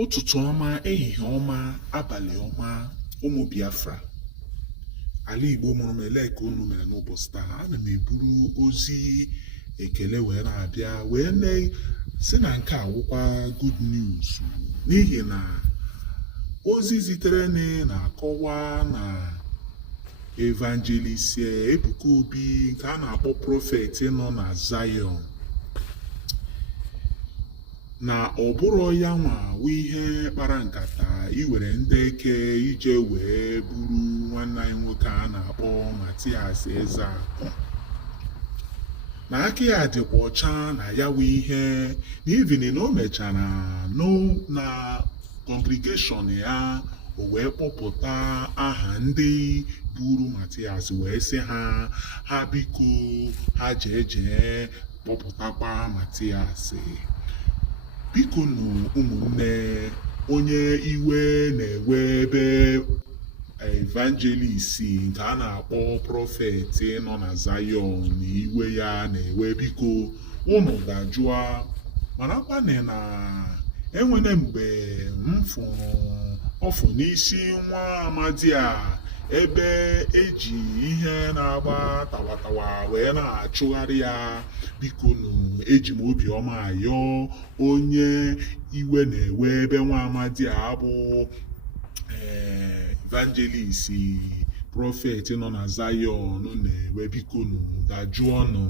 Ụtụtụ ọma, ehihie ọma, abalị ọma, ụmụ Biafra. Ala Igbo mụrụ m ele ka unu mere n'ụbọchị taa. Ana m eburu ozi ekele wee na-abịa wee si na nke a wụkwa good news, n'ihi na ozi zitere na-akọwa na evangelist Ebuka Obi nke a na-akpọ prọfet nọ na Zion, na ọ bụrụ ya nwa ihe kpara nkata iwere ndị eke ije wee buru nwanne anyị nwoke a na-akpọ Mathias ezeaku, na aka ya dịkwa ọcha na ya wụ ihe n'ivin na o mechara na congregation ya, o wee kpọpụta aha ndị buru Mathias wee sị ha biko ha jee kpọpụtakwa Mathias. Biko nụ ụmụnne, onye iwe na-ewe ebe evangelist nke a na-akpọ prọfet nọ na Zion na iwe ya na-ewe, biko ụnụ dajụọ, marakwana na enwere mgbe m fụrụ ọfụ n'isi nwa amadi a ebe eji ihe na-agba tawatawa wee na-achụgharị ya. Biko nụ, eji m obiọma ayọ onye iwe na-ewe ebe nwa amadi a bụ evangelist prọfet nọ na Zion na-ewe, biko nụ dajụọ nụ.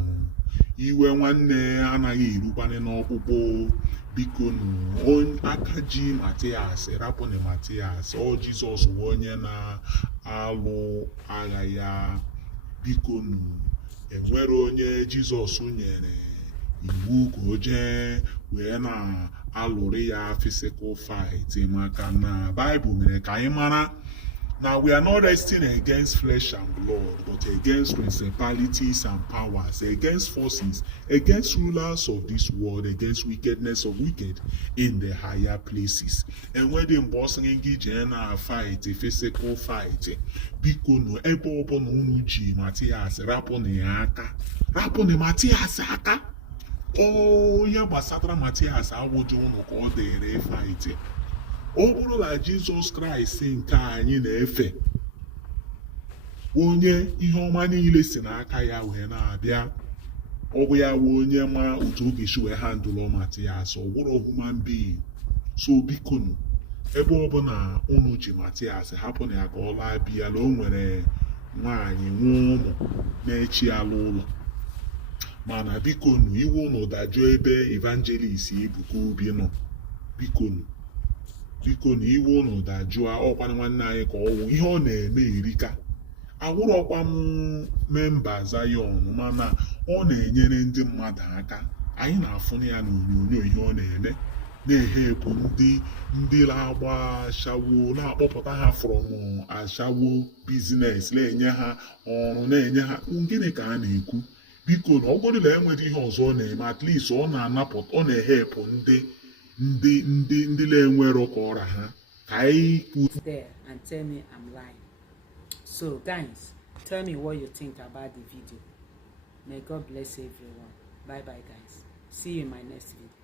Iwe nwanne anaghị erukwana n'ọkpụkpụ. Biko nụ, aka ji Mathias rapụnụ Mathias, ọ Jizọs bụ onye na-alụ agha ya. Biko nụ, enwere onye Jizọs nyere iwu ka o jee wee na-alụrụ ya physical fight, maka na Bible mere ka anyị mara na we are not wrestling against flesh and blood, but against principalities and powers, against forces, against rulers of this world, against wickedness of wicked in the higher places. And when the bossing gị na fight, physical fight, biko nụ ebe ọbụla unu ji Mathias rapụnụ Mathias aka. Onye gbasatara Mathias awụjọ unu ka ọ dịrị fight. Ọ bụrụ na Jizọs Kraịst nke anyị na-efe, onye ihe ọma niile si n'aka ya wee na-abịa, ọ bụ ya wụ onye ma otu oge si wee handụlụ Mathias, ọ bụrụ human being. So biko nụ, ebe ọbụla unu ji Mathias, hapụnụ ya ka ọ laa bịa, na o nwere nwaanyị nwa ụmụ na-echi ala ụlọ. Mana biko nụ, iwu unu dajụọ ebe evangelist Ebuka Obi nọ. Biko na iwe unu dajụọ, ọkwa nwanne anyị ka ọwụ ihe ọ na-eme erika. Awụrụ ọkwa m memba Zion, mana ọ na-enyere ndị mmadụ aka. Anyị na-afụnụ ya n'onyonyo ihe ọ na-eme, na-ehepụ ndị na-agba ashawo, na-akpọpụta ha from ashawo biznes, na-enye ha ọrụ, na-enye ha gịnị ka a na-ekwu. Biko na ọ bụrụ na enwere ihe ọzọ ọ na-eme, at least ọ na-anapụta, ọ na-ehepụ ndị na-enwero ka ọra ha. Ka anyị put there and tell me I'm lying. So guys, tell me what you think about the video. May God bless everyone. Bye bye guys. See you in my next video.